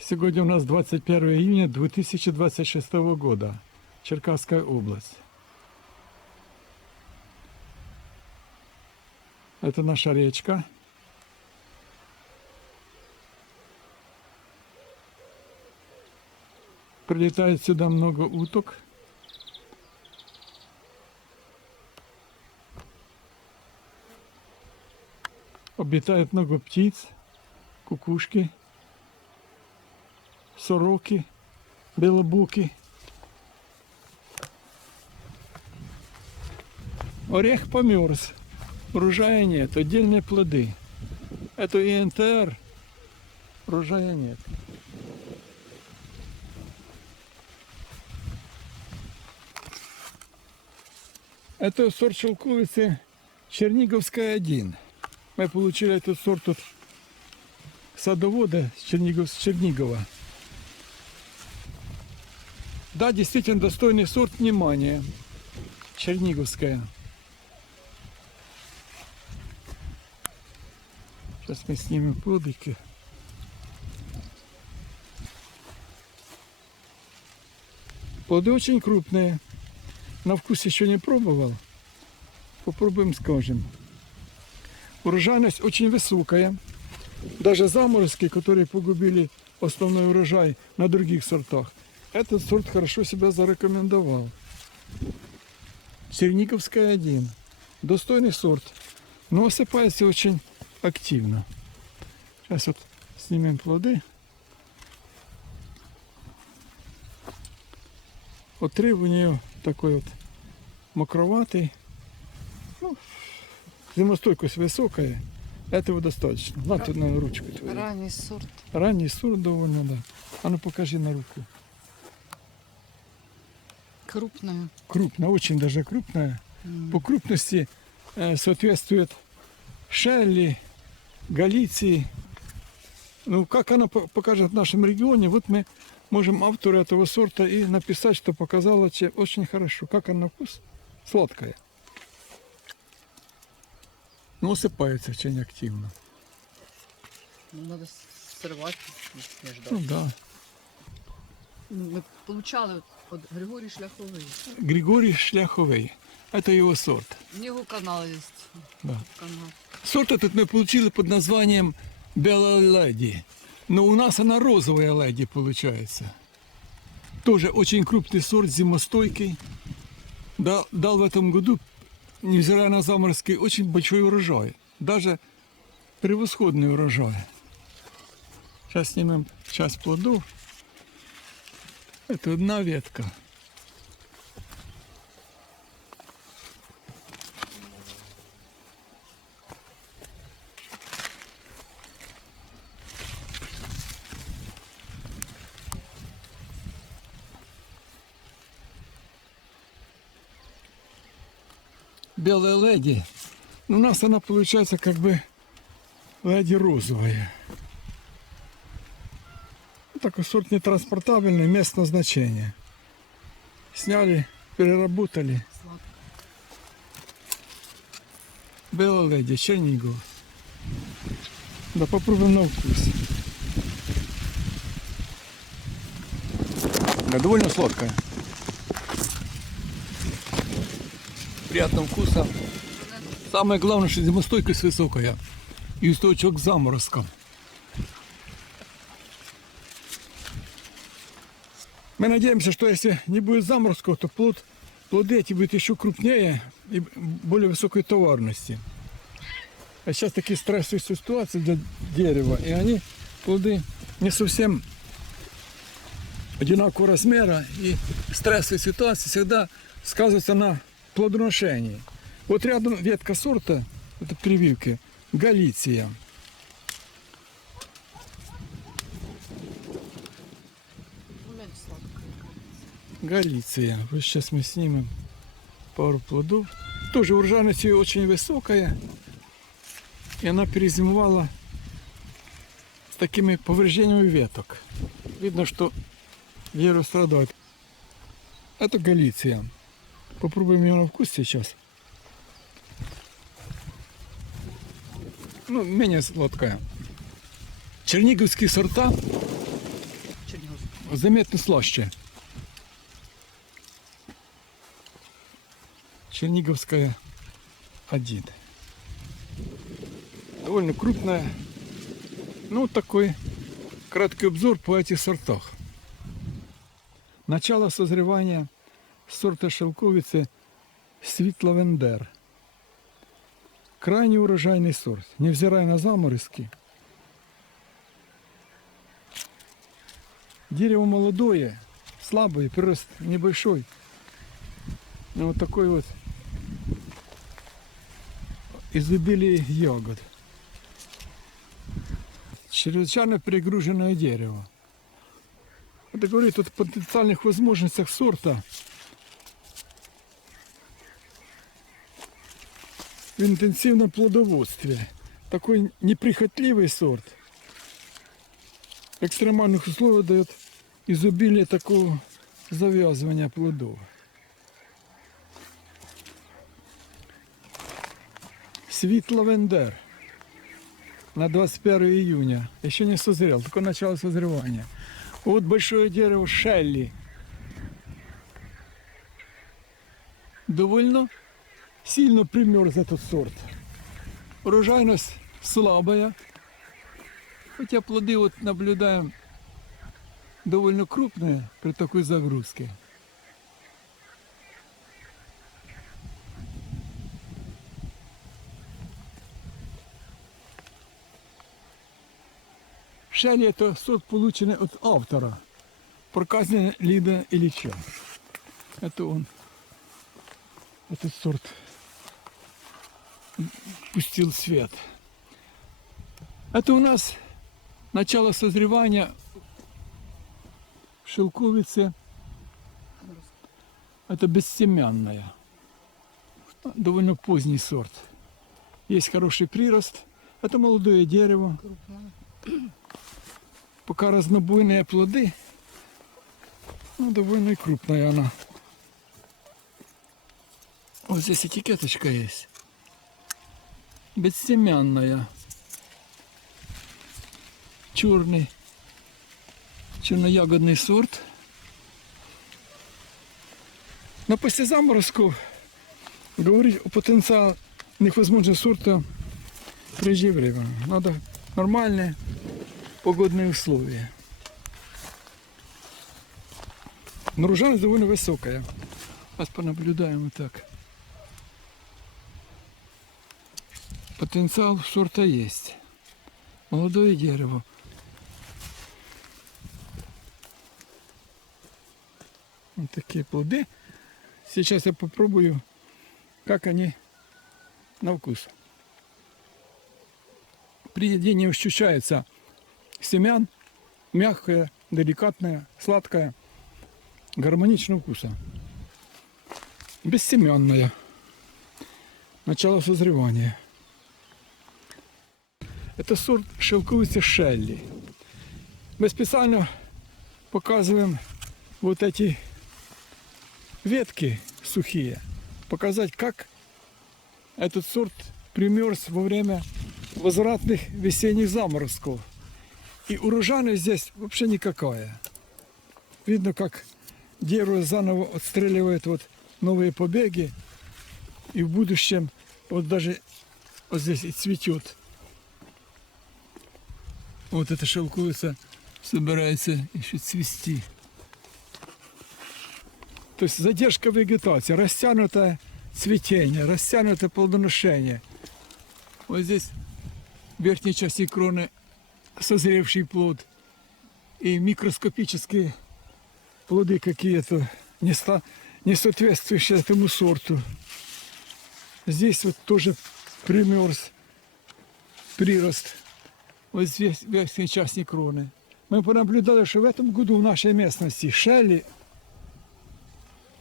Сегодня у нас 21 июня 2026 года, Черкасская область. Это наша речка. Прилетает сюда много уток. Обитает много птиц, кукушки, сороки, белобуки. Орех померз, урожая нет, отдельные плоды. Это ИНТР, урожая нет. Это сорт шелковицы Черниговская 1. Мы получили этот сорт от садовода с Чернигова. Да, действительно достойный сорт внимания. Черниговская. Сейчас мы снимем плодики. Плоды очень крупные. На вкус еще не пробовал. Попробуем, скажем. Урожайность очень высокая. Даже заморозки, которые погубили основной урожай на других сортах, этот сорт хорошо себя зарекомендовал. Черниговская 1. Достойный сорт, но осыпается очень активно. Сейчас вот снимем плоды. Отрыв у нее такой вот мокроватый. Ну, зимостойкость высокая. Этого достаточно. На, тут на ручку твою. Ранний сорт. Ранний сорт довольно, да. А ну покажи на руку. Крупная. Крупная, очень даже крупная. По крупности соответствует Шелли, Галиции. Ну, как она покажет в нашем регионе, вот мы можем автору этого сорта и написать, что показала очень хорошо. Как она на вкус? Сладкая. Но осыпается очень активно. Ну, надо срывать, не ждать. Ну да. Мы получали от Григорій Шляховий. Григорий Шляховый. Это его сорт. У него канал есть. Да. Канал. Сорт этот мы получили под названием Белая леди. Но у нас она розовая леди получается. Тоже очень крупный сорт, зимостойкий. Дал в этом году, невзирая на заморозки, очень большой урожай. Даже превосходный урожай. Сейчас снимем часть плодов. Это одна ветка. Белая леди. У нас она получается как бы леди розовая. Такой сорт нетранспортабельный, мест назначения. Сняли, переработали. Сладкий. Белая леди, Чернигов. Да попробуем на вкус. Да, довольно сладкая. Приятного вкуса. Самое главное, что зимостойкость высокая и устойчивая к заморозкам. Мы надеемся, что если не будет заморозков, то плоды эти будут еще крупнее и более высокой товарности. А сейчас такие стрессовые ситуации для дерева, и плоды не совсем одинакового размера, и стрессовые ситуации всегда сказываются на плодоношении. Вот рядом ветка сорта, это прививки, Галиция. Галиция. Вот сейчас мы снимем пару плодов. Тоже урожайность ее очень высокая. И она перезимовала с такими повреждениями веток. Видно, что дерево страдает. Это Галиция. Попробуем ее на вкус сейчас. Ну, менее сладкая. Черниговские сорта заметно слаще. Черниговская 1. Довольно крупная. Ну, такой краткий обзор по этих сортах. Начало созревания сорта шелковицы Світлавендер. Крайне урожайный сорт, невзирая на заморозки. Дерево молодое, слабое, прирост небольшой. Но вот такой вот изобилие ягод. Чрезвычайно перегруженное дерево. Это говорит о потенциальных возможностях сорта. В интенсивном плодоводстве. Такой неприхотливый сорт. В экстремальных условиях дает изобилие такого завязывания плодов. Світлавендер на 21 июня. Еще не созрел, только начало созревания. Вот большое дерево Шелли. Довольно сильно примерз этот сорт. Урожайность слабая. Хотя плоды вот наблюдаем довольно крупные при такой загрузке. Шелли — это сорт, полученный от автора, проказника Лида Ильича. Это он, этот сорт, пустил в свет. Это у нас начало созревания шелковицы. Это бессемянная. Довольно поздний сорт. Есть хороший прирост. Это молодое дерево. Крупная. Пока разнобойные плоды, ну, довольно и крупная она. Вот здесь этикеточка есть. Бессемянная. Черный, черноягодный сорт. Но после заморозков говорить о потенциальных возможностях сорта преждевременно. Надо нормальные погодные условия. Но урожайность довольно высокая. Сейчас понаблюдаем вот так. Потенциал сорта есть. Молодое дерево. Вот такие плоды. Сейчас я попробую, как они на вкус. При едении ощущается семян, мягкая, деликатная, сладкая, гармоничного вкуса. Бессемянная. Начало созревания. Это сорт шелковицы Шелли. Мы специально показываем вот эти ветки сухие. Показать, как этот сорт примерз во время возвратных весенних заморозков. И урожайность здесь вообще никакая. Видно, как дерево заново отстреливает вот новые побеги. И в будущем вот даже вот здесь и цветет. Вот эта шелковица собирается еще цвести. То есть задержка вегетации, растянутое цветение, растянутое плодоношение. Вот здесь в верхней части кроны созревший плод и микроскопические плоды какие-то, не соответствующие этому сорту. Здесь вот тоже примерз, прирост. Вот здесь в верхней части кроны. Мы понаблюдали, что в этом году в нашей местности Шелли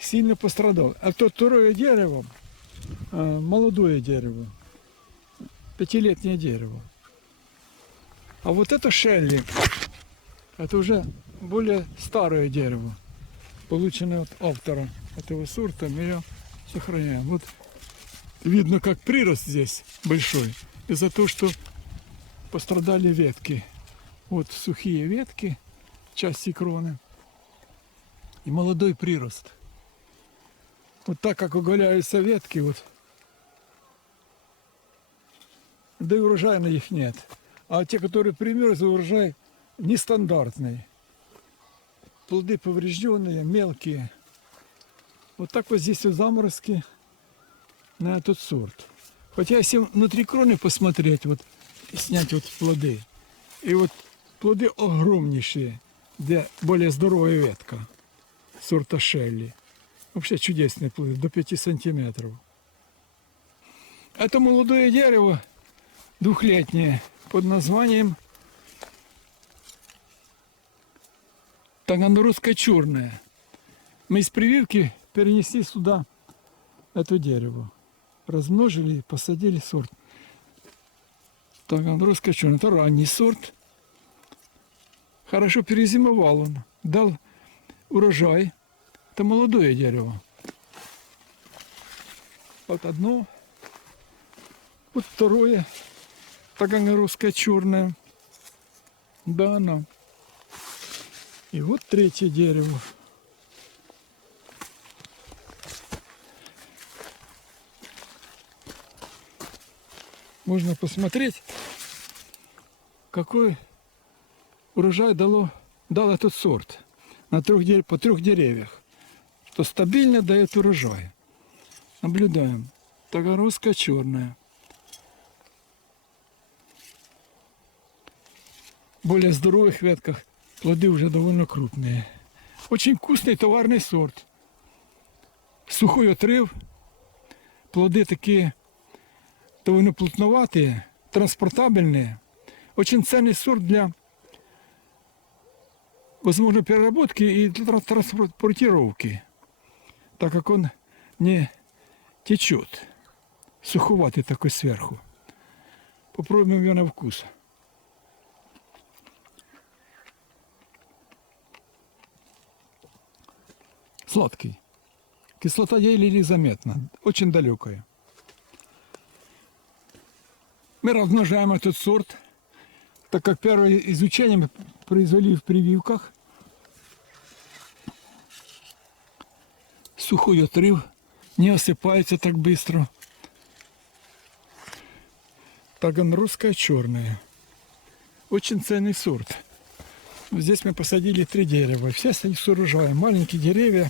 сильно пострадал. А то второе дерево, молодое дерево, 5-летнее дерево. А вот это Шелли, это уже более старое дерево, полученное от автора этого сорта. Мы ее сохраняем. Вот видно, как прирост здесь большой, из-за того, что пострадали ветки. Вот сухие ветки, части кроны. и молодой прирост. Вот так как оголяются ветки, вот, да и урожая на них нет. А те, которые примерзли, урожай нестандартный. Плоды поврежденные, мелкие. Вот так вот здесь вот заморозки на этот сорт. Хотя если внутри кроны посмотреть, вот снять вот плоды, и вот плоды огромнейшие, где более здоровая ветка сорта Шелли. Вообще чудесные плоды, до 5 сантиметров. Это молодое дерево, двухлетнее, под названием Таганрогское черное. Мы из прививки перенесли сюда это дерево. Размножили и посадили сорт. Таганрогское черное. Это ранний сорт. Хорошо перезимовал он. Дал урожай. Это молодое дерево. Вот одно. Вот второе. Таганрогское черное. Да, оно. И вот третье дерево. Можно посмотреть, какой урожай дал этот сорт по 3 деревьях. Что стабильно дает урожай. Наблюдаем. Таганрогское черное. В более здоровых ветках плоды уже довольно крупные. Очень вкусный товарный сорт. Сухой отрыв. Плоды такие довольно плотноватые, транспортабельные. Очень ценный сорт для, возможно, переработки и для транспортировки, так как он не течет. Суховатый такой сверху. Попробуем его на вкус. Сладкий. Кислота еле заметна, очень далекая. Мы размножаем этот сорт, так как первое изучение мы произвели в прививках. Сухой отрыв, не осыпается так быстро. Таганрогское черное. Очень ценный сорт. Здесь мы посадили 3 дерева. Все с урожаем. Маленькие деревья.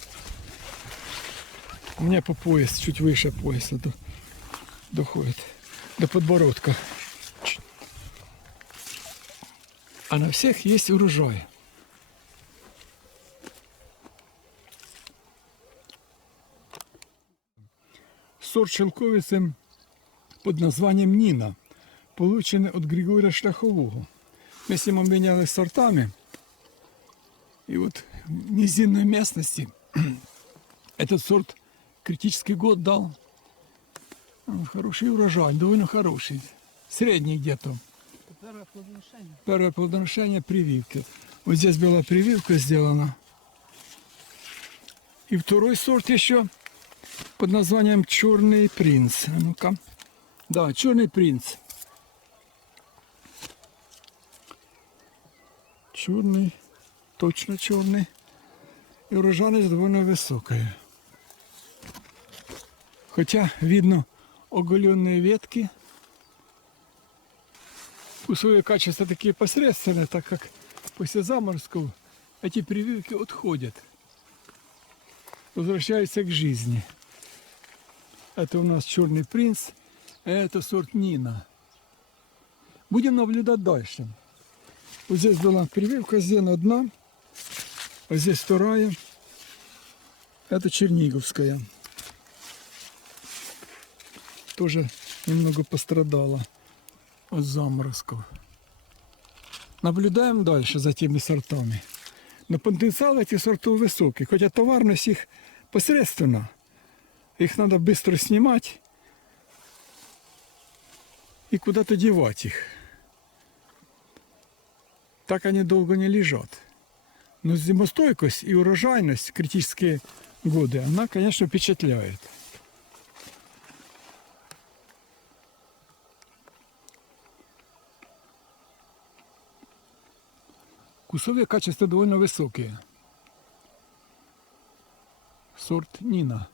У меня по пояс, чуть выше пояса доходит. До подбородка. А на всех есть урожай. Сорт шелковицы под названием Нина, полученный от Григория Шляхового. Мы с ним обменялись сортами. И вот в низинной местности этот сорт критический год дал. Хороший урожай, довольно хороший. Средний где-то. Первое плодоношение. Первое плодоношение прививки. Вот здесь была прививка сделана. И второй сорт еще под названием Черный принц. А ну-ка. Да, Черный принц. Черный, точно черный. И урожайность довольно высокая. Хотя видно оголенные ветки. Вкусовые качества такие посредственные, так как после заморозков эти прививки отходят. Возвращаются к жизни. Это у нас Черный принц, а это сорт Нина. Будем наблюдать дальше. Вот здесь была прививка сделана одна, а здесь вторая. Это Черниговская. Тоже немного пострадала от заморозков. Наблюдаем дальше за теми сортами. Но потенциал этих сортов высокий, хотя товарность их посредственна. Их надо быстро снимать и куда-то девать их. Так они долго не лежат. Но зимостойкость и урожайность в критические годы, она, конечно, впечатляет. Вкусовые качества довольно высокие. Сорт Ніна.